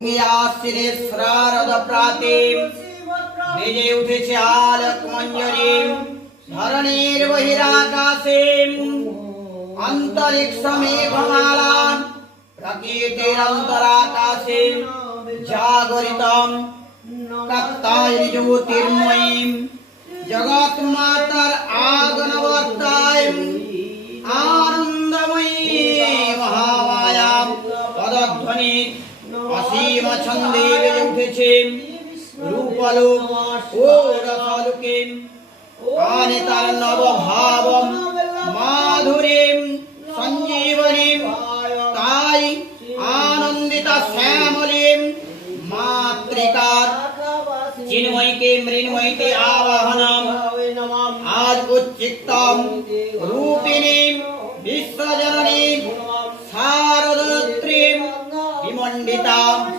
আশ্বিনে শ্রারদ প্রাতিম বেজে উঠেছে আলোক মঞ্জরি ধরণীর বহিরাকাশে অন্তরিক্ষ মেঘমালা প্রকৃতির অন্তরাকাশে জাগরিতম কাত্তায়নি জ্যোতির্ময়ীম জগৎ মাতার আগনবর্তায় আনন্দময়ী মহামায়া পদধ্বনি অসীম ছন্দে বেজে উঠেছে রূপলোক ও রসালোকে কানে তার নবভাব মাধুরী সঞ্জীবনী তাই আনন্দিতা শ্যামলী মাতৃকার চিন্ময়ীকে মৃন্ময়ীতে